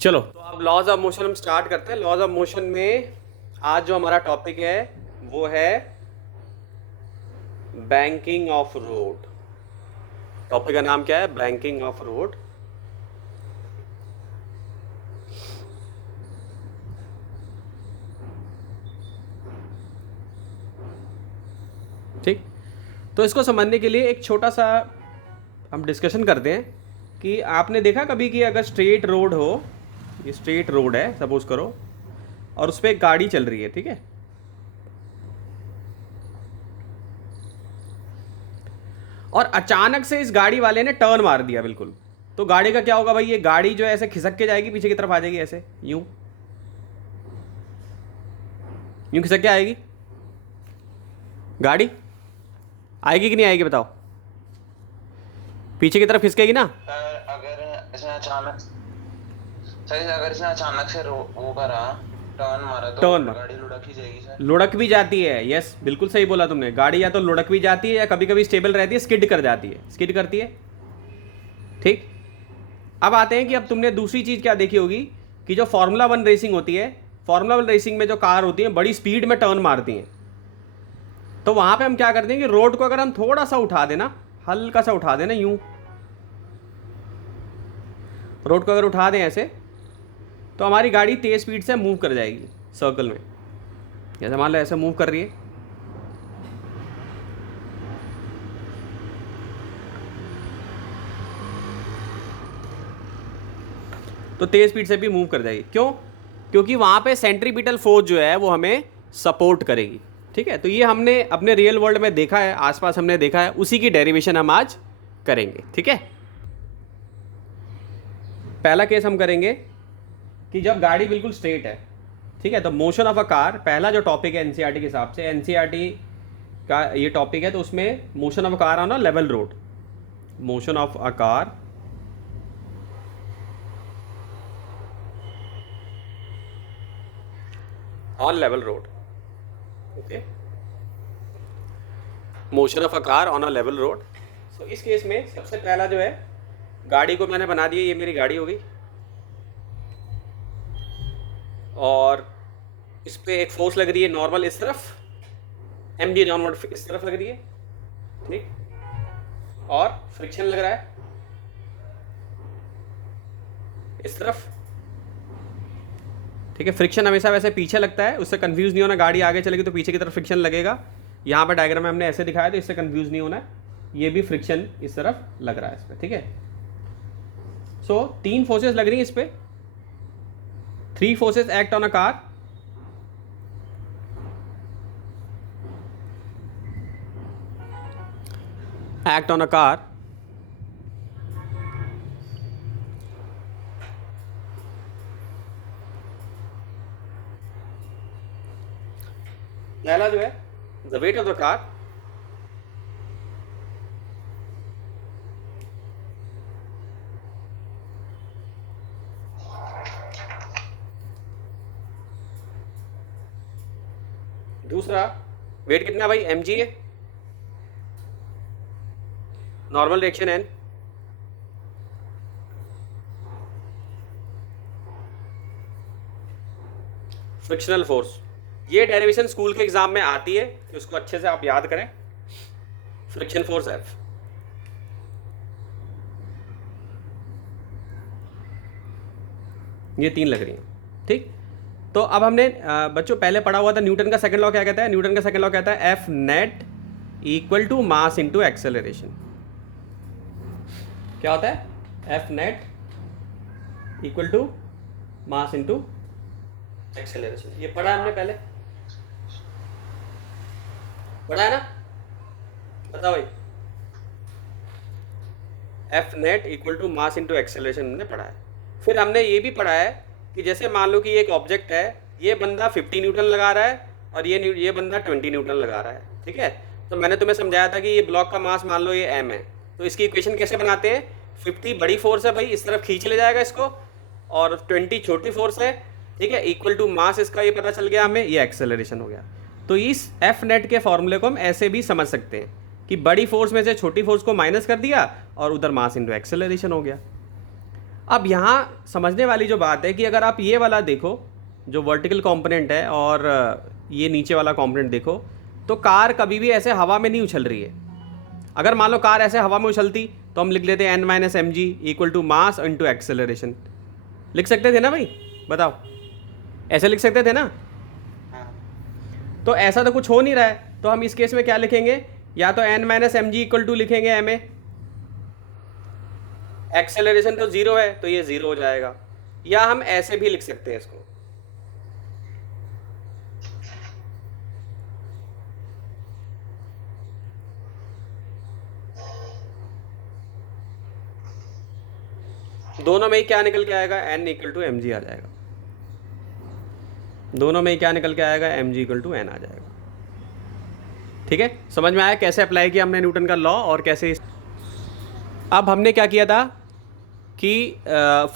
चलो तो अब लॉज ऑफ मोशन हम स्टार्ट करते हैं। लॉज ऑफ मोशन में आज जो हमारा टॉपिक है वो है बैंकिंग ऑफ रोड। टॉपिक का नाम क्या है? Banking of road. ठीक, तो इसको समझने के लिए एक छोटा सा हम डिस्कशन करते हैं कि आपने देखा कभी कि अगर स्ट्रेट रोड हो, ये स्ट्रेट रोड है सपोज करो, और उस पर एक गाड़ी चल रही है, ठीक है, और अचानक से इस गाड़ी वाले ने टर्न मार दिया बिल्कुल, तो गाड़ी का क्या होगा भाई? ये गाड़ी जो है ऐसे खिसक के जाएगी, पीछे की तरफ आ जाएगी, ऐसे यूं यूं खिसक के आएगी। गाड़ी आएगी कि नहीं आएगी बताओ? पीछे की तरफ खिसकेगी ना। अगर इसने अचानक सही अगर इसने अचानक से वो करा, टर्न मारा, तो टर्न गाड़ी लुढ़क ही जाएगी सर। लुढ़क भी जाती है, यस बिल्कुल सही बोला तुमने। गाड़ी या तो लुढ़क भी जाती है या कभी कभी स्टेबल रहती है, स्किड कर जाती है, स्किड करती है। ठीक, अब आते हैं कि अब तुमने दूसरी चीज़ क्या देखी होगी कि जो फार्मूला 1 रेसिंग होती है, फार्मूला 1 रेसिंग में जो कार होती है बड़ी स्पीड में टर्न मारती हैं, तो वहाँ पे हम क्या करते हैं कि रोड को अगर हम थोड़ा सा उठा देना, हल्का सा उठा देना, यूं रोड को अगर उठा दें ऐसे, तो हमारी गाड़ी तेज स्पीड से मूव कर जाएगी सर्कल में। जैसे मान लो ऐसे मूव कर रही है, तो तेज स्पीड से भी मूव कर जाएगी। क्यों? क्योंकि वहाँ पे सेंट्रीपिटल फोर्स जो है वो हमें सपोर्ट करेगी। ठीक है, तो ये हमने अपने रियल वर्ल्ड में देखा है, आसपास हमने देखा है, उसी की डेरिवेशन हम आज करेंगे। ठीक है, पहला केस हम करेंगे कि जब गाड़ी बिल्कुल स्ट्रेट है, ठीक है, तो मोशन ऑफ अ कार, पहला जो टॉपिक है एनसीईआरटी के हिसाब से, एनसीईआरटी का ये टॉपिक है, तो उसमें motion of a car on a level road, motion of a car on level road. Okay, motion of a car on a level road. So इस केस में सबसे पहला जो है, गाड़ी को मैंने बना दिया, ये मेरी गाड़ी हो गई, और इस पे एक फोर्स लग रही है नॉर्मल इस तरफ, mg नॉर्मल इस तरफ लग रही है, ठीक, और फ्रिक्शन लग रहा है इस तरफ। ठीक है, फ्रिक्शन हमेशा वैसे पीछे लगता है, उससे कंफ्यूज नहीं होना, गाड़ी आगे चलेगी तो पीछे की तरफ फ्रिक्शन लगेगा। यहाँ पर डायग्राम में हमने ऐसे दिखाया, तो इससे कंफ्यूज नहीं होना है, ये भी फ्रिक्शन इस तरफ लग रहा है इस पर। ठीक है, सो 3 फोर्सेस लग रही हैं इस पर, 3 forces act on a car. act on a car पहला जो है the weight of the car, दूसरा वेट कितना भाई? mg है, normal reaction N, frictional force. ये डेरिवेशन स्कूल के एग्जाम में आती है, तो उसको अच्छे से आप याद करें। फ्रिक्शन फोर्स एफ, ये 3 लग रही हैं। ठीक, तो अब हमने बच्चों पहले पढ़ा हुआ था न्यूटन का सेकंड लॉ क्या कहता है? न्यूटन का सेकंड लॉ कहता है F net equal to mass into acceleration. क्या होता है? F net equal to mass into acceleration. ये पढ़ा हमने पहले, पढ़ा है ना? बताओ भाई, F net equal to mass into acceleration हमने पढ़ा है। फिर हमने ये भी पढ़ा है कि जैसे मान लो कि एक ऑब्जेक्ट है, ये बंदा 50 न्यूटन लगा रहा है और ये बंदा 20 न्यूटन लगा रहा है। ठीक है, तो मैंने तुम्हें समझाया था कि ये ब्लॉक का मास मान लो ये m है, तो इसकी इक्वेशन कैसे बनाते हैं? 50 बड़ी फोर्स है भाई, इस तरफ खींच ले जाएगा इसको, और 20 छोटी फोर्स है, ठीक है, इक्वल टू मास इसका ये पता चल गया हमें, ये एक्सेलरेशन हो गया। तो इस एफ नेट के फॉर्मूले को हम ऐसे भी समझ सकते हैं कि बड़ी फोर्स में से छोटी फोर्स को माइनस कर दिया और उधर मास इनटू एक्सेलरेशन हो गया। अब यहाँ समझने वाली जो बात है कि अगर आप ये वाला देखो जो वर्टिकल कंपोनेंट है और ये नीचे वाला कंपोनेंट देखो, तो कार कभी भी ऐसे हवा में नहीं उछल रही है। अगर मान लो कार ऐसे हवा में उछलती तो हम लिख लेते हैं n-mg equal to mass into acceleration. लिख सकते थे ना भाई, बताओ, ऐसे लिख सकते थे ना। तो ऐसा तो कुछ हो नहीं रहा है, तो हम इस केस में क्या लिखेंगे, या तो n-mg इक्वल टू लिखेंगे ma, एक्सेलरेशन तो जीरो है तो ये जीरो हो जाएगा, या हम ऐसे भी लिख सकते हैं इसको, दोनों में ही क्या निकल के आएगा, n equal to M G आ जाएगा, दोनों में ही क्या निकल के आएगा, M G equal to N आ जाएगा। ठीक है, समझ में आया कैसे अप्लाई किया हमने न्यूटन का लॉ और कैसे अब हमने क्या किया था कि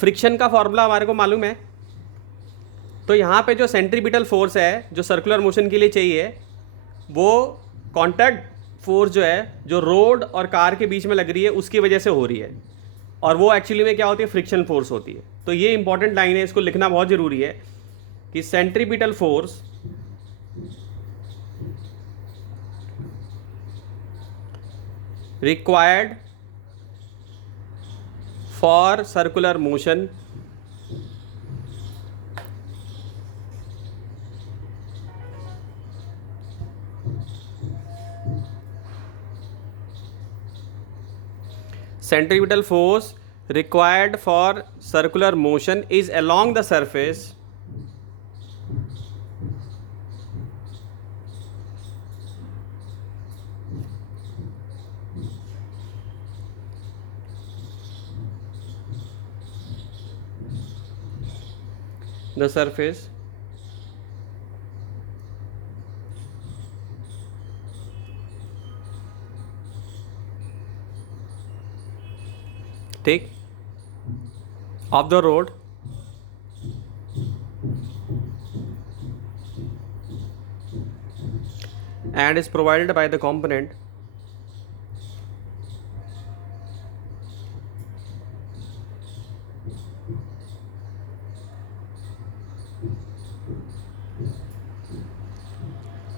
फ्रिक्शन का फॉर्मूला हमारे को मालूम है, तो यहाँ पे जो सेंट्रीपिटल फोर्स है जो सर्कुलर मोशन के लिए चाहिए, वो कॉन्टैक्ट फोर्स जो है जो रोड और कार के बीच में लग रही है उसकी वजह से हो रही है, और वो एक्चुअली में क्या होती है, फ्रिक्शन फोर्स होती है। तो ये इंपॉर्टेंट लाइन है, इसको लिखना बहुत ज़रूरी है कि centripetal force required for circular motion centripetal force required for circular motion is along the surface the surface ठीक of the road and is provided by the component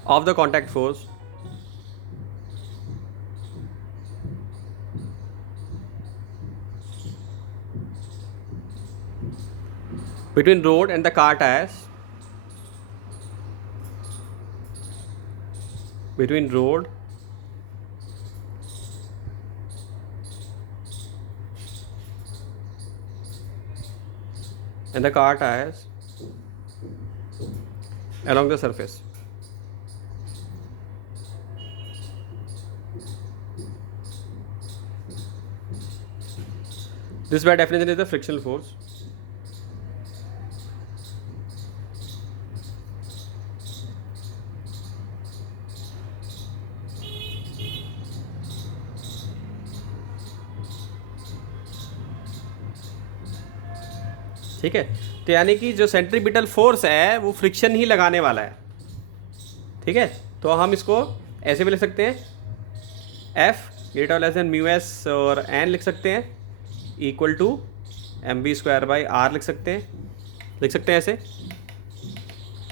of the contact force between road and the car tires, between road and the car tires along the surface. This by definition is the frictional force. ठीक है, तो यानी कि जो centripetal force है वो friction ही लगाने वाला है। ठीक है, तो हम इसको ऐसे भी लिख सकते हैं, F greater less than mu S और एन लिख सकते हैं equal to M V square by R लिख सकते हैं ऐसे,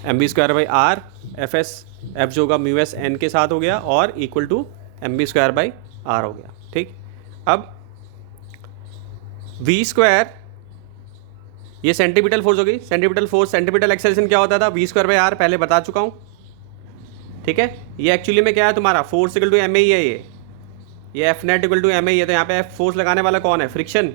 M V square by R, F S F जो होगा म्यू एस एन के साथ हो गया और equal to M V square by R हो गया। ठीक, अब वी स्क्वायर ये सेंट्रीपिटल फोर्स होगी, सेंट्रीपिटल फोर्स सेंट्रीपिटल एक्सेलरेशन क्या होता था, वी स्क्वायर बाई आर, पहले बता चुका हूँ। ठीक है, ये एक्चुअली में क्या है तुम्हारा, force equal to M A ही है, ये F net equal to M A ही है, तो यहाँ पे फोर्स लगाने वाला कौन है, फ्रिक्शन,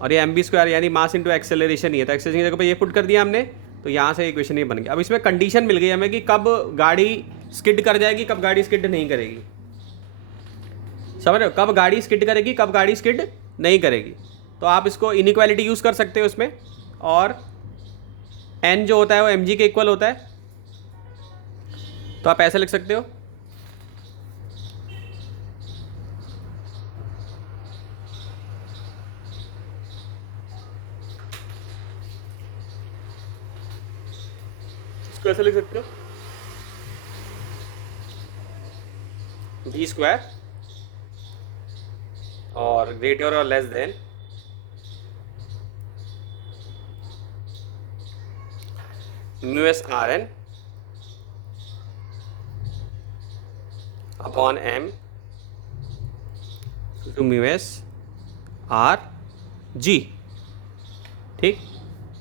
और ये एम बी स्क्वायर यानी मास इंटू एक्सेलरेशन ही है, तो एक्सेलरेशन की जगह पे ये पुट कर दिया हमने, तो यहाँ से इक्वेशन ये बन गया। अब इसमें कंडीशन मिल गई हमें कि कब गाड़ी स्किड कर जाएगी, कब गाड़ी स्किड नहीं करेगी, समझ रहे हो, कब गाड़ी स्किड करेगी, कब गाड़ी स्किड नहीं करेगी। तो आप इसको इनइक्वालिटी यूज़ कर सकते हो इसमें, और n जो होता है वो mg के इक्वल होता है, तो आप ऐसे लिख सकते हो, इसको ऐसे लिख सकते हो, v स्क्वायर और ग्रेटर और less than mu S R N upon M to mu S R G. ठीक,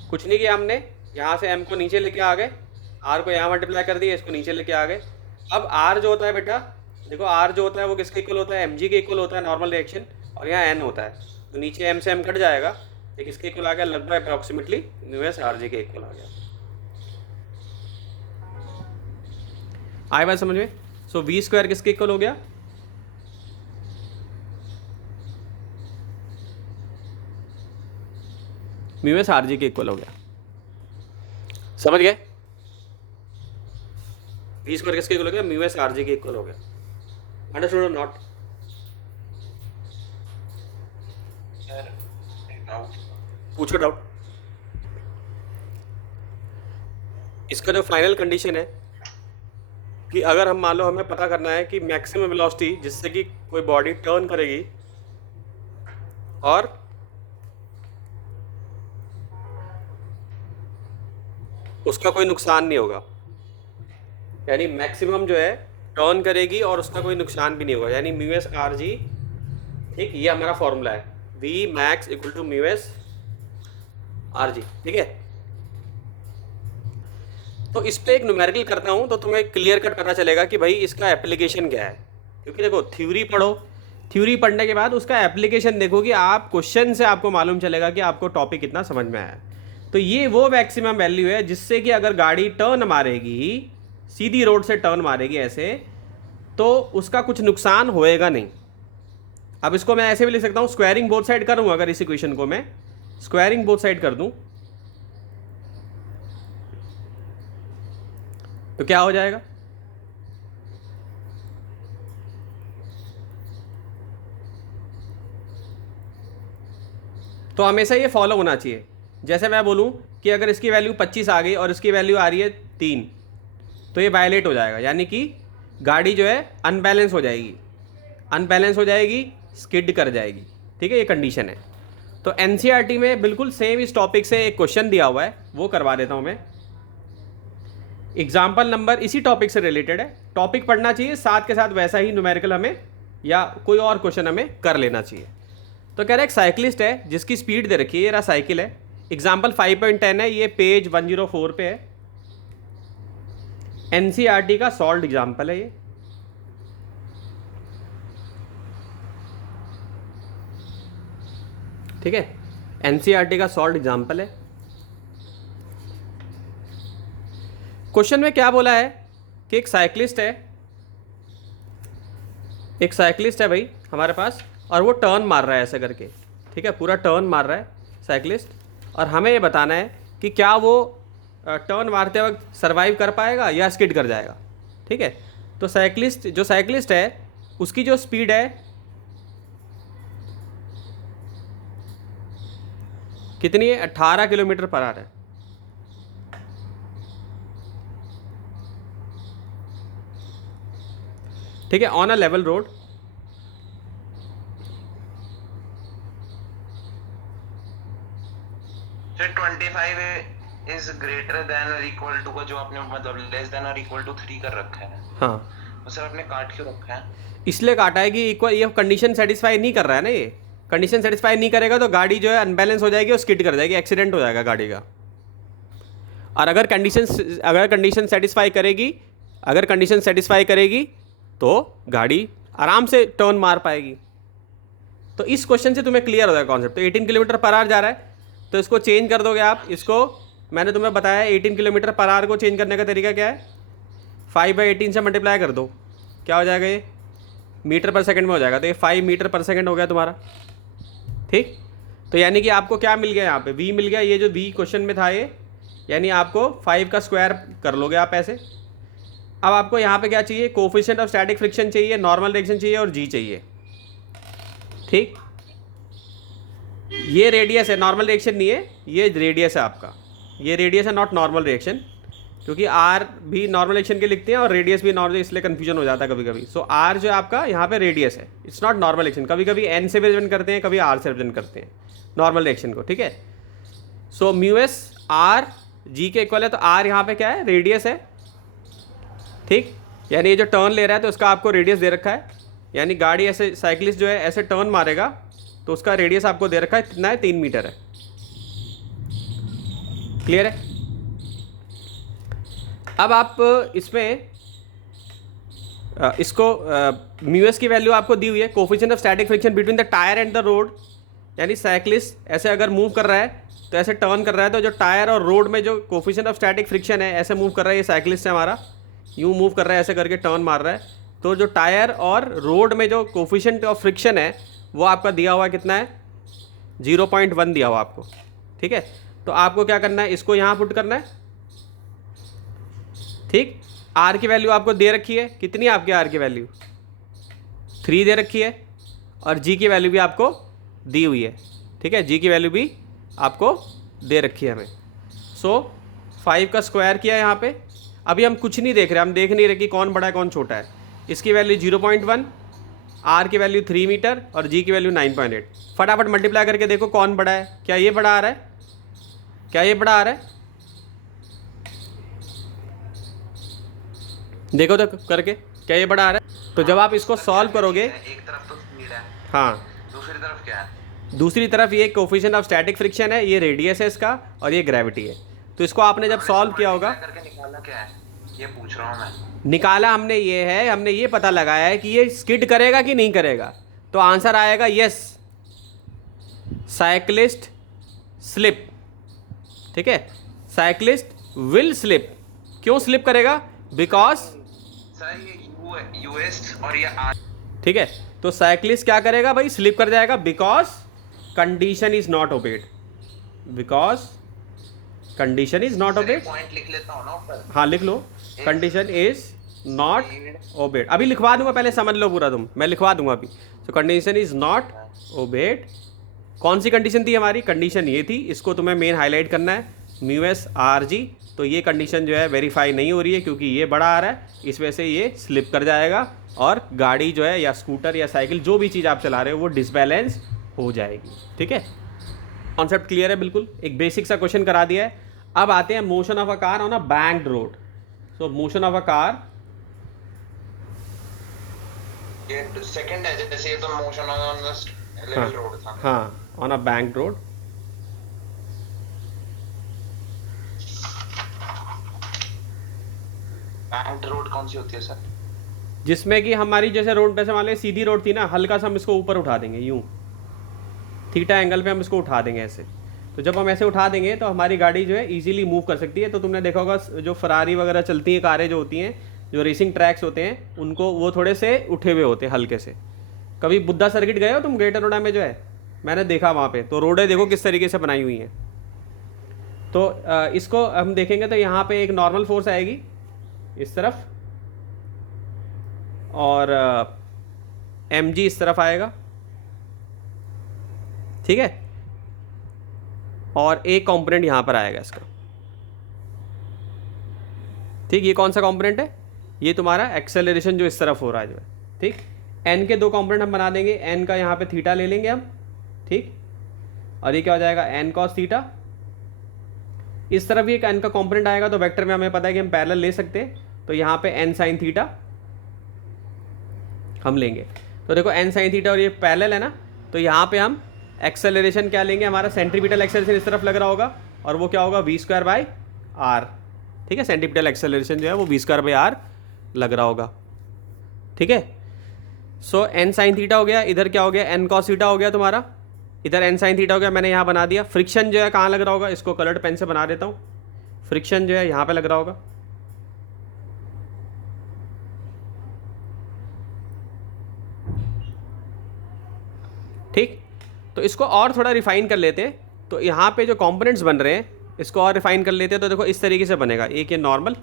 कुछ नहीं किया हमने, यहाँ से m को नीचे लेके आ गए, r को यहाँ मल्टीप्लाई कर दिया, इसको नीचे लेके आ गए। अब r जो होता है बेटा, देखो r जो होता है वो किसके इक्वल होता है, mg के इक्वल होता है नॉर्मल रिएक्शन, और यहाँ n होता है, तो नीचे m से m कट जाएगा, ये किसके इक्वल आ गया, लगभग अप्रॉक्सीमेटली म्यू एस आर जी के इक्वल आ गया। आए बात समझ में? सो वी स्क्वायर किसके इक्वल हो गया, म्यू एस आर जी के इक्वल हो गया। समझ गए? वी स्क्वायर किसके इक्वल हो गया, म्यू एस आर जी के इक्वल हो गया। अंडरस्टूड और नॉट? पूछो डाउट। इसका जो फाइनल कंडीशन है कि अगर हम मान लो हमें पता करना है कि मैक्सिमम वेलोसिटी जिससे कि कोई बॉडी टर्न करेगी और उसका कोई नुकसान नहीं होगा, यानी मैक्सिमम जो है टर्न करेगी और उसका कोई नुकसान भी नहीं होगा, यानी म्यू एस आर जी। ठीक, ये हमारा फॉर्मूला है, V max equal to mu S R G. ठीक है, तो इस पे एक न्यूमेरिकल करता हूँ तो तुम्हें क्लियर कट पता चलेगा कि भाई इसका एप्लीकेशन क्या है। क्योंकि देखो थ्योरी पढ़ो, थ्योरी पढ़ने के बाद उसका एप्लीकेशन देखो कि आप क्वेश्चन से आपको मालूम चलेगा कि आपको टॉपिक कितना समझ में आया। तो ये वो मैक्सिमम वैल्यू है जिससे कि अगर गाड़ी टर्न मारेगी, सीधी रोड से टर्न मारेगी ऐसे, तो उसका कुछ नुकसान होएगा नहीं। अब इसको मैं ऐसे भी लिख सकता हूँ, स्क्वायरिंग बोथ साइड करूँ, अगर इस इक्वेशन को मैं स्क्वायरिंग बोथ साइड कर दूँ तो क्या हो जाएगा, तो हमेशा ये फॉलो होना चाहिए। जैसे मैं बोलूँ कि अगर इसकी वैल्यू 25 आ गई और इसकी वैल्यू आ रही है 3, तो ये वायलेट हो जाएगा, यानी कि गाड़ी जो है अनबैलेंस हो जाएगी, अनबैलेंस हो जाएगी, स्किड कर जाएगी। ठीक है, ये कंडीशन है। तो एनसीईआरटी में बिल्कुल सेम इस टॉपिक से एक क्वेश्चन दिया हुआ है, वो करवा देता हूँ मैं। एग्जाम्पल नंबर इसी टॉपिक से रिलेटेड है, टॉपिक पढ़ना चाहिए, साथ के साथ वैसा ही न्यूमेरिकल हमें या कोई और क्वेश्चन हमें कर लेना चाहिए। तो कह रहा है एक साइकिलिस्ट है जिसकी स्पीड दे रखी है, ये रहा साइकिल है, एग्जाम्पल 5.10 है, ये पेज 104 पे है, एनसीईआरटी का सॉल्व एग्जाम्पल है ये। ठीक है, एनसीईआरटी का सॉल्व एग्जाम्पल है। क्वेश्चन में क्या बोला है कि एक साइकिलिस्ट है, एक साइकिलिस्ट है भाई हमारे पास, और वो टर्न मार रहा है ऐसे करके। ठीक है, पूरा टर्न मार रहा है साइकिलिस्ट, और हमें ये बताना है कि क्या वो टर्न मारते वक्त सरवाइव कर पाएगा या स्किड कर जाएगा। ठीक है, तो जो साइकिलिस्ट है उसकी जो स्पीड है कितनी है, 18 किलोमीटर पर आवर है। ठीक है, on a level road. So 25 is greater than or equal to का जो आपने मतलब less than or equal to 3 कर रखा है। हाँ, वो सर आपने काट क्यों रखा है? इसलिए काटा है कि इक्वल, ये कंडीशन सेटिस्फाई नहीं कर रहा है ना, ये कंडीशन सेटिस्फाई नहीं करेगा तो गाड़ी जो है अनबैलेंस हो जाएगी और स्किड कर जाएगी, एक्सीडेंट हो जाएगा गाड़ी का। और अगर कंडीशन सेटिस्फाई करेगी, अगर कंडीशन सेटिस्फाई करेगी तो गाड़ी आराम से टर्न मार पाएगी। तो इस क्वेश्चन से तुम्हें क्लियर हो जाएगा कॉन्सेप्ट। तो 18 किलोमीटर पर आवर जा रहा है, तो इसको चेंज कर दोगे आप, इसको मैंने तुम्हें बताया 18 किलोमीटर पर आवर को चेंज करने का तरीका क्या है, 5/18 से मल्टीप्लाई कर दो, क्या हो जाएगा, ये मीटर पर सेकंड में हो जाएगा, तो ये 5 मीटर पर सेकंड हो गया तुम्हारा। ठीक, तो यानी कि आपको क्या मिल गया यहाँ पे, v मिल गया, ये जो v क्वेश्चन में था ये, यानी आपको 5 का स्क्वायर कर लोगे आप ऐसे। अब आपको यहाँ पे क्या चाहिए, कोफिशिएंट ऑफ स्टैटिक फ्रिक्शन चाहिए, नॉर्मल रिएक्शन चाहिए और g चाहिए। ठीक, ये रेडियस है, नॉर्मल रिएक्शन नहीं है, ये रेडियस है आपका, ये रेडियस है, नॉट नॉर्मल रिएक्शन, क्योंकि आर भी नॉर्मल रिएक्शन के लिखते हैं और रेडियस भी नॉर्मल, इसलिए कंफ्यूजन हो जाता है कभी कभी। सो आर जो है आपका यहाँ पे रेडियस है, इट्स नॉट नॉर्मल रिएक्शन। कभी कभी एन से भी रिप्रेजेंट करते हैं, कभी आर से रिप्रेजेंट करते हैं नॉर्मल रिएक्शन को। ठीक है, सो म्यू एस आर जी के इक्वल है, तो आर यहाँ पे क्या है, रेडियस है, ठीक। यानी ये जो टर्न ले रहा है तो उसका आपको रेडियस दे रखा है, यानी गाड़ी ऐसे, साइकिलिस्ट जो है ऐसे टर्न मारेगा तो उसका रेडियस आपको दे रखा है, कितना है, 3 मीटर है। क्लियर है। अब आप इसमें इसको म्यूएस की वैल्यू आपको दी हुई है, coefficient of static friction between the tyre and the road, यानी साइकिलिस्ट ऐसे अगर मूव कर रहा है तो ऐसे टर्न कर रहा है, तो जो टायर और रोड में जो कोफिशिएंट ऑफ स्टैटिक फ्रिक्शन है, ऐसे मूव कर रहा है, ये साइकिलिस्ट है हमारा, यूँ मूव कर रहा है, ऐसे करके टर्न मार रहा है, तो जो टायर और रोड में जो कोफिशिएंट ऑफ फ्रिक्शन है वो आपका दिया हुआ कितना है, 0.1 दिया हुआ आपको, ठीक है। तो आपको क्या करना है, इसको यहाँ पुट करना है, ठीक। आर की वैल्यू आपको दे रखी है, कितनी है आपकी आर की वैल्यू, 3 दे रखी है, और जी की वैल्यू भी आपको दी हुई है, ठीक है, जी की वैल्यू भी आपको दे रखी है हमें। सो 5 का स्क्वायर किया यहाँ पे। अभी हम कुछ नहीं देख रहे, हम देख नहीं रहे कि कौन बड़ा है कौन छोटा है। इसकी वैल्यू 0.1, आर की वैल्यू 3 मीटर और जी की वैल्यू 9.8। फटाफट मल्टीप्लाई करके देखो कौन बड़ा है, क्या ये बड़ा आ रहा है, क्या ये बड़ा आ रहा है, देखो तो करके, क्या ये बड़ा आ रहा है। तो जब आप इसको सॉल्व करोगे, एक तरफ तो स्पीड है, हाँ, दूसरी तरफ क्या है, दूसरी तरफ ये कोफिशिएंट ऑफ स्टैटिक फ्रिक्शन है, ये रेडियस है इसका, और ये ग्रेविटी है। तो इसको आपने जब सॉल्व किया होगा, करके निकालना क्या है, ये पूछ रहा हूँ मैं। निकाला हमने ये है, हमने ये पता लगाया है कि ये स्किड करेगा कि नहीं करेगा। तो आंसर आएगा यस, साइकिलिस्ट स्लिप, ठीक है, साइकिलिस्ट विल स्लिप। क्यों स्लिप करेगा, बिकॉज सर ये यूएस और ये आर, ठीक है, तो साइकिलिस्ट क्या करेगा भाई, स्लिप कर जाएगा, because condition is not obeyed, because condition is not obeyed. Point लिख लेता हूँ ना ऊपर, हाँ लिख लो, कंडीशन इज नॉट ओबेड। अभी लिखवा दूंगा, पहले समझ लो पूरा तुम, मैं लिखवा दूंगा अभी। तो कंडीशन इज नॉट ओबेड, कौन सी कंडीशन थी हमारी, कंडीशन ये थी, इसको तुम्हें मेन हाईलाइट करना है, म्यूएस आर जी। तो ये कंडीशन जो है वेरीफाई नहीं हो रही है, क्योंकि ये बड़ा आ रहा है, इस वजह से ये स्लिप कर जाएगा और गाड़ी जो है, या स्कूटर या साइकिल, जो भी चीज़ आप चला रहे हो, वो डिसबैलेंस हो जाएगी, ठीक है। कॉन्सेप्ट क्लियर है बिल्कुल, एक बेसिक सा क्वेश्चन करा दिया है। अब आते हैं motion of a car on a banked road. So motion of a car, ये सेकंड है, जैसे ये तो motion on the level road था। हाँ, on a banked road. Banked road कौन सी होती है सर, जिसमें कि हमारी जैसे रोड, वैसे मान लीजिए सीधी रोड थी ना, हल्का सा हम इसको ऊपर उठा देंगे, यूं थीटा एंगल पे हम इसको उठा देंगे ऐसे। तो जब हम ऐसे उठा देंगे तो हमारी गाड़ी जो है इजीली मूव कर सकती है। तो तुमने देखा होगा जो फरारी वगैरह चलती हैं, कारें जो होती हैं, जो रेसिंग ट्रैक्स होते हैं, उनको वो थोड़े से उठे हुए होते हैं हल्के से। कभी बुद्धा सर्किट गए हो तुम, ग्रेटर नोएडा में जो है, मैंने देखा वहाँ पे, तो रोडें देखो किस तरीके से बनाई हुई हैं। तो इसको हम देखेंगे तो यहाँ पे एक नॉर्मल फोर्स आएगी इस तरफ, और mg इस तरफ आएगा, ठीक है, और एक कंपोनेंट यहाँ पर आएगा इसका, ठीक। ये कौन सा कंपोनेंट है, ये तुम्हारा एक्सेलरेशन जो इस तरफ हो रहा है जो है, ठीक। n के 2 कंपोनेंट हम बना देंगे, n का यहाँ पे थीटा ले लेंगे हम, ठीक, और ये क्या हो जाएगा, n cos थीटा। इस तरफ भी एक n का कंपोनेंट आएगा, तो वेक्टर में हमें पता है कि हम पैरेलल ले सकते हैं, तो यहाँ पे n sin थीटा हम लेंगे। तो देखो n sin थीटा और ये पैरेलल है ना, तो यहाँ पे हम एक्सेलरेशन क्या लेंगे, हमारा सेंट्रीपिटल एक्सेलरेशन इस तरफ लग रहा होगा, और वो क्या होगा, v²/r, ठीक है। सेंट्रीपिटल एक्सेलरेशन जो है वो v²/r लग रहा होगा, ठीक है। सो n sin थीटा हो गया, इधर क्या हो गया, n cos थीटा हो गया तुम्हारा, इधर n sin थीटा हो गया, मैंने यहाँ बना दिया। फ्रिक्शन जो है कहाँ लग रहा होगा, इसको कलर्ड पेन से बना देता हूँ, फ्रिक्शन जो है यहाँ पे लग रहा होगा, ठीक। तो इसको और थोड़ा रिफाइन कर लेते हैं, तो यहाँ पे जो कंपोनेंट्स बन रहे हैं इसको और रिफाइन कर लेते हैं। तो देखो इस तरीके से बनेगा, एक ये नॉर्मल,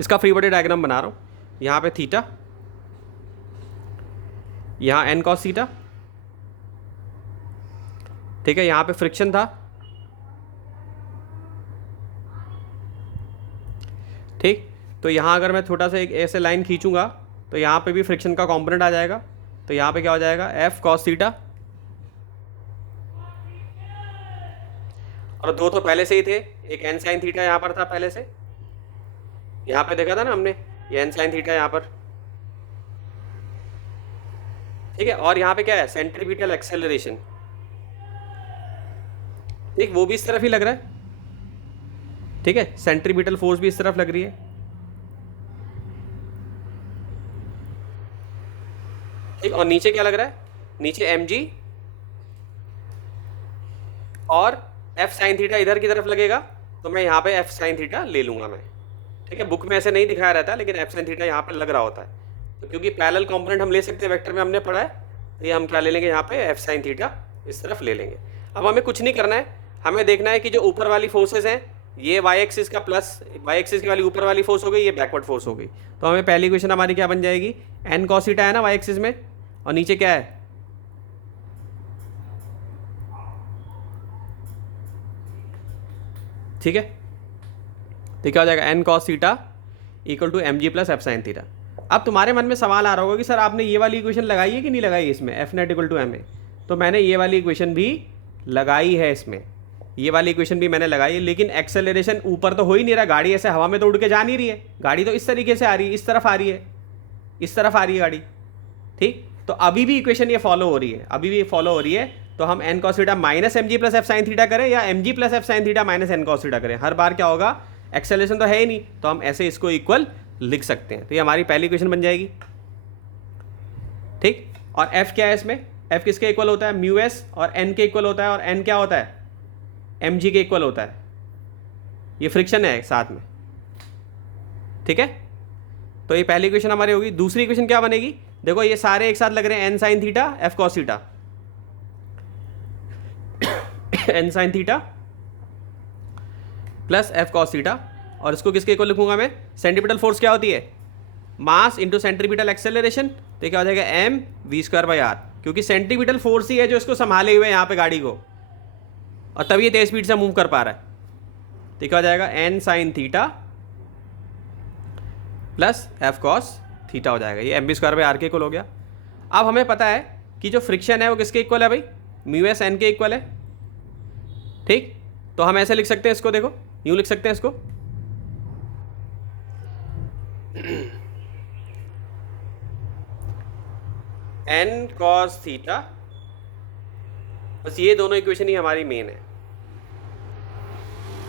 इसका फ्री बॉडी डायग्राम बना रहा हूँ, यहाँ पे थीटा, यहाँ n cos थीटा, ठीक है, यहाँ पे फ्रिक्शन था, ठीक। तो यहाँ अगर मैं छोटा सा एक ऐसे लाइन खींचूंगा तो यहाँ पे भी फ्रिक्शन का कंपोनेंट आ जाएगा, तो यहाँ पे क्या हो जाएगा, f cos थीटा, और दो तो पहले से ही थे, एक एन साइन थीटा यहाँ पर था पहले से, यहाँ पे देखा था ना हमने, ये एन साइन थीटा यहाँ पर, ठीक है। और यहाँ पे क्या है, सेंट्रीपिटल एक्सेलरेशन, ठीक, वो भी इस तरफ ही लग रहा है, ठीक है, सेंट्रीपिटल फोर्स भी इस तरफ लग रही है, ठीक। और नीचे क्या लग रहा है, नीचे एम जी और एफ साइन थीटा इधर की तरफ लगेगा, तो मैं यहाँ पे एफ साइन थीटा ले लूंगा मैं, ठीक है। बुक में ऐसे नहीं दिखाया रहता है, लेकिन एफ साइन थीटा यहाँ पर लग रहा होता है, तो क्योंकि पैरेलल कंपोनेंट हम ले सकते हैं, वेक्टर में हमने पढ़ा है, तो ये हम क्या ले लेंगे यहाँ पे एफ साइन थीटा इस तरफ ले लेंगे। अब हमें कुछ नहीं करना है, हमें देखना है कि जो ऊपर वाली फोर्सेज हैं, ये वाई एक्सिस का प्लस, वाई एक्सिस की वाली ऊपर वाली फोर्स हो गई, ये बैकवर्ड फोर्स हो गई, तो हमें पहली इक्वेशन हमारी क्या बन जाएगी, एन कॉस थीटा है ना वाई एक्सिस में, और नीचे क्या है, ठीक है, तो क्या हो जाएगा, N cos theta equal to M G plus F sine theta. अब तुम्हारे मन में सवाल आ रहा होगा कि सर आपने ये वाली इक्वेशन लगाई है कि नहीं लगाई इसमें, F net equal to M A, तो मैंने ये वाली इक्वेशन भी लगाई है इसमें, ये वाली इक्वेशन भी मैंने लगाई है, लेकिन एक्सेलरेशन ऊपर तो हो ही नहीं रहा, गाड़ी ऐसे हवा में तो उड़ के जा नहीं रही है, गाड़ी तो इस तरीके से आ रही है, इस तरफ आ रही है, इस तरफ आ रही है गाड़ी, ठीक। तो अभी भी इक्वेशन ये फॉलो हो रही है, अभी भी फॉलो हो रही है, तो हम N cos theta minus M G plus F sine theta करें या M G plus F sine theta minus N cos theta करें, हर बार क्या होगा, एक्सेलरेशन तो है ही नहीं, तो हम ऐसे इसको इक्वल लिख सकते हैं, तो ये हमारी पहली इक्वेशन बन जाएगी, ठीक। और एफ क्या है इसमें, एफ किसके इक्वल होता है, म्यू एस, और एन के इक्वल होता है, और एन क्या होता है, एम जी के इक्वल होता है, ये फ्रिक्शन है साथ में, ठीक है। तो ये पहली इक्वेशन हमारी होगी। दूसरी इक्वेशन क्या बनेगी, देखो ये सारे एक साथ लग रहे हैं, N sine theta F cos theta, N sine theta plus F cos theta, और इसको किसके इक्वल लिखूंगा मैं, सेंट्रीपिटल फोर्स क्या होती है, मास इंटू सेंट्रीपिटल एक्सेलरेशन, तो क्या हो जाएगा, M V square by R, क्योंकि सेंट्रीपिटल फोर्स ही है जो इसको संभाले हुए यहाँ पे गाड़ी को, और तब ये तेज स्पीड से मूव कर पा रहा है, तो क्या हो जाएगा, N sine theta plus F cos theta हो जाएगा, ये M V square by R के इक्वल हो गया। अब हमें पता है कि जो फ्रिक्शन है वो किसके इक्वल है भाई, म्यू एस एन के इक्वल है, ठीक। तो हम ऐसे लिख सकते हैं इसको, देखो यूं लिख सकते हैं इसको, एन कॉस थीटा, बस ये दोनों इक्वेशन ही हमारी मेन है।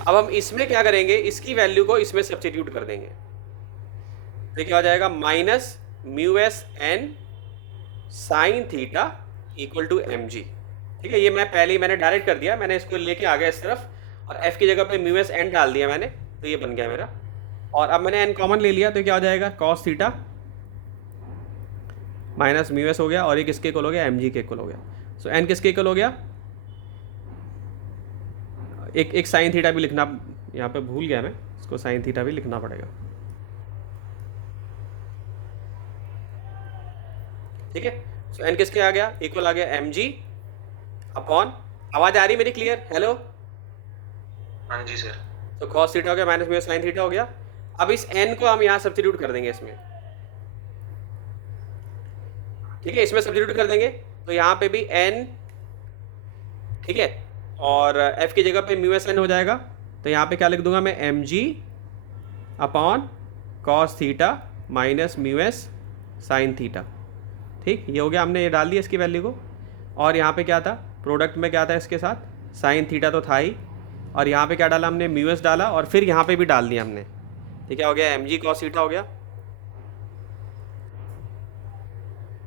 अब हम इसमें क्या करेंगे, इसकी वैल्यू को इसमें सब्स्टिट्यूट कर देंगे, तो क्या हो जाएगा, minus mu S N sine theta equal to M G, ठीक है। ये मैं पहले ही मैंने डायरेक्ट कर दिया, मैंने इसको लेके आ गया इस तरफ, और एफ की जगह पे म्यू एस एन डाल दिया मैंने, तो ये बन गया मेरा, और अब मैंने एन कॉमन ले लिया, तो क्या हो जाएगा, cos theta minus mu S हो गया, और ये किसके इक्वल हो गया, एम जी के इक्वल हो गया। सो एन किसके इक्वल हो गया, एक साइन थीटा भी लिखना यहाँ पे भूल गया मैं, इसको साइन थीटा भी लिखना पड़ेगा, ठीक है। सो एन किसके आ गया, इक्वल आ गया एम जी अपॉन, आवाज आ रही मेरी क्लियर, हेलो, हाँ जी सर, तो कॉस थीटा हो गया माइनस म्यू साइन थीटा हो गया। अब इस एन को हम यहाँ सब्स्टिट्यूट कर देंगे इसमें, ठीक है, इसमें सब्स्टिट्यूट कर देंगे, तो यहाँ पे भी एन, ठीक है, और एफ की जगह पे म्यू एस एन हो जाएगा, तो यहाँ पे क्या लिख दूंगा मैं, M G upon cos theta minus mu S sine theta, ठीक, ये हो गया, हमने ये डाल दिया इसकी वैल्यू को, और यहाँ पे क्या था, प्रोडक्ट में क्या था इसके साथ, साइन थीटा तो था ही, और यहाँ पे क्या डाला हमने, म्यू एस डाला, और फिर यहाँ पे भी डाल दिया हमने, ठीक है, क्या हो गया, एम जी कॉस थीटा हो गया,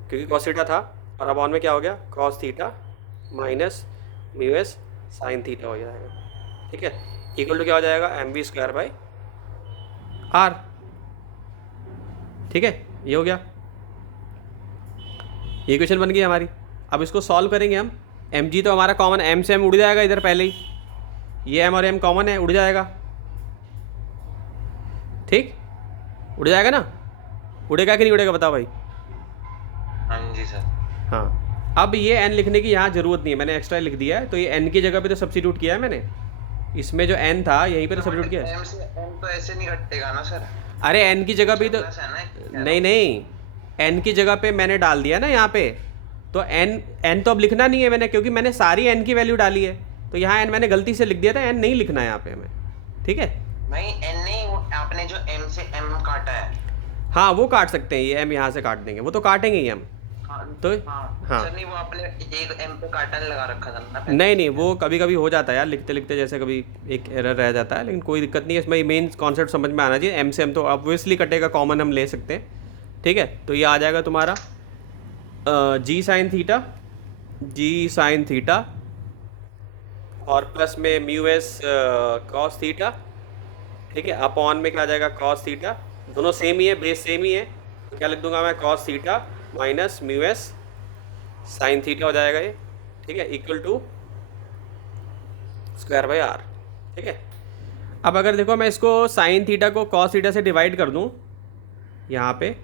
क्योंकि कॉस थीटा था, और अपॉन में क्या हो गया, cos theta minus mu S sine theta हो जाएगा, ठीक है, इक्वल टू क्या हो जाएगा, M V square by R, ठीक है, ये हो गया, ये क्वेश्चन बन गई हमारी। अब इसको सॉल्व करेंगे हम, एम जी तो हमारा कॉमन, एम से एम उड़ जाएगा इधर पहले ही, ये एम और एम कॉमन है, उड़ जाएगा, ठीक, उड़ जाएगा ना, उड़ेगा कि नहीं उड़ेगा बताओ भाई, हाँ जी सर, हाँ। अब ये एन लिखने की यहाँ जरूरत नहीं है, मैंने एक्स्ट्रा लिख दिया है, तो ये एन की जगह पे तो सब्स्टिट्यूट किया है मैंने, इसमें जो एन था यहीं पे तो सब्स्टिट्यूट किया है, एम से एम तो ऐसे नहीं घटेगा ना सर, अरे एन की जगह पे तो, नहीं, एन की जगह पे मैंने डाल दिया ना यहाँ पे, तो एन तो अब लिखना नहीं है मैंने, क्योंकि मैंने सारी एन की वैल्यू डाली है, तो यहाँ एन मैंने गलती से लिख दिया था, एन नहीं लिखना है यहाँ पे हमें, ठीक है। भाई एन नहीं, वो आपने जो एम से एम काटा है। हाँ वो काट सकते हैं, ये एम यहाँ से काट देंगे, वो तो काटेंगे ही हम। हाँ तो हाँ सर नहीं, वो आपने एक एम पे काटा लगा रखा था ना पहले। नहीं नहीं, वो कभी कभी हो जाता है यार, लिखते लिखते जैसे कभी एक एरर रह जाता है, लेकिन कोई दिक्कत नहीं है इसमें। मेन कॉन्सेप्ट समझ में आना चाहिए। एम से एम तो ऑब्वियसली कटेगा, कॉमन हम ले सकते हैं, ठीक है। तो ये आ जाएगा तुम्हारा जी साइन थीटा और प्लस में म्यू एस कॉस थीटा, ठीक है। अपॉन में क्या आ जाएगा, कॉस थीटा, दोनों सेम ही है, बेस सेम ही है, तो क्या लिख दूंगा मैं, cos theta minus mu S sine theta हो जाएगा ये, ठीक है, equal to square by R, ठीक है। अब अगर देखो मैं इसको साइन थीटा को कॉस थीटा से डिवाइड कर दूँ, यहाँ पे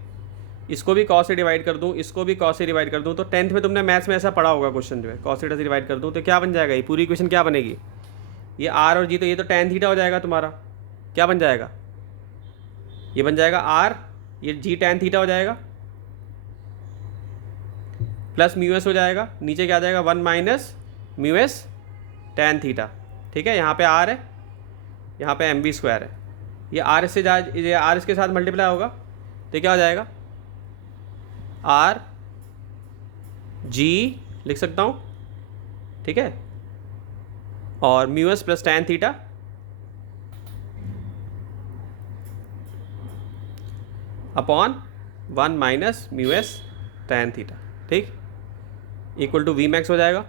इसको भी कॉस से डिवाइड कर दूँ, इसको भी कॉस से डिवाइड कर दूँ, तो 10th में तुमने मैथ्स में ऐसा पढ़ा होगा क्वेश्चन जो है, कॉस थीटा से डिवाइड कर दूँ तो क्या बन जाएगा, ये पूरी इक्वेशन क्या बनेगी, ये आर और जी, तो ये तो tan थीटा हो जाएगा तुम्हारा, क्या बन जाएगा, ये बन जाएगा आर, ये जी tan थीटा हो जाएगा, प्लस म्यू एस हो जाएगा, नीचे क्या आ जाएगा 1 minus mu S tan theta, ठीक है। यहाँ पे आर है, यहाँ पे एम बी स्क्वायर है, ये आर इससे ये आर इसके साथ मल्टीप्लाई होगा, तो क्या हो जाएगा, आर जी लिख सकता हूँ, ठीक है, और mu S plus tan theta upon 1 minus mu S tan theta, ठीक, इक्वल टू वी मैक्स हो जाएगा,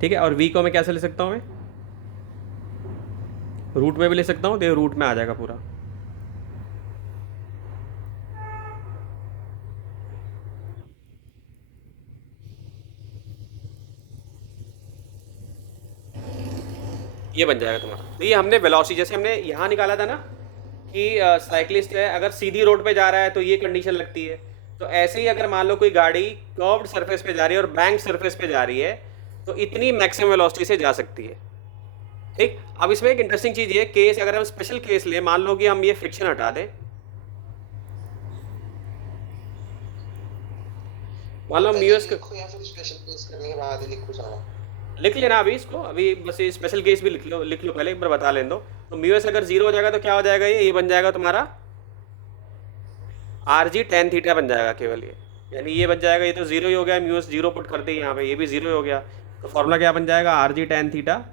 ठीक है। और v को मैं कैसे ले सकता हूँ, मैं रूट में भी ले सकता हूँ, तो रूट में आ जाएगा पूरा, ये बन जाएगा तुम्हारा। तो ये हमने वेलोसिटी, जैसे हमने यहाँ निकाला था ना कि साइकिलिस्ट है, अगर सीधी रोड पे जा रहा है तो ये कंडीशन लगती है, तो ऐसे ही अगर मान लो कोई गाड़ी कर्व्ड सरफेस पे जा रही है और बैंक सरफेस पे जा रही है, तो इतनी मैक्सिमम वेलोसिटी से जा सकती है, ठीक। अब इसमें एक इंटरेस्टिंग चीज़ ये, केस अगर हम स्पेशल केस लें, मान लो कि हम ये फ्रिक्शन हटा दें, मान लो म्यूएस लिखो या फिर स्पेशल केस करने के बाद लिखो सारा, लिख लेना अभी इसको, अभी बस ये स्पेशल केस भी लिख लो पहले, एक बार बता लें दो। तो म्यूएस अगर 0 हो जाएगा तो क्या हो जाएगा, ये बन जाएगा तुम्हारा आर जी tan थीटा बन जाएगा केवल ये, यानी ये बन जाएगा, ये तो 0 ही हो गया, म्यूएस 0 पुट करते ही यहाँ पे, ये भी 0 ही हो गया, तो फॉर्मूला क्या बन जाएगा, R G tan theta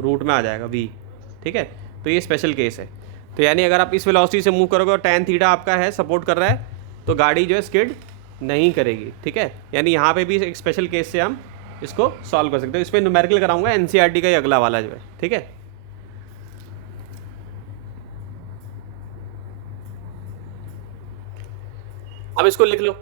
root में आ जाएगा v, ठीक है। तो ये स्पेशल केस है, तो यानी अगर आप इस वेलोसिटी से मूव करोगे और tan थीटा आपका है सपोर्ट कर रहा है, तो गाड़ी जो है स्किड नहीं करेगी, ठीक है। यानी यहाँ पे भी एक स्पेशल केस से हम इसको सॉल्व कर सकते हो। इस पर न्यूमेरिकल कराऊंगा एनसीईआरटी का ही अगला वाला जो है, ठीक है। अब इसको लिख लो,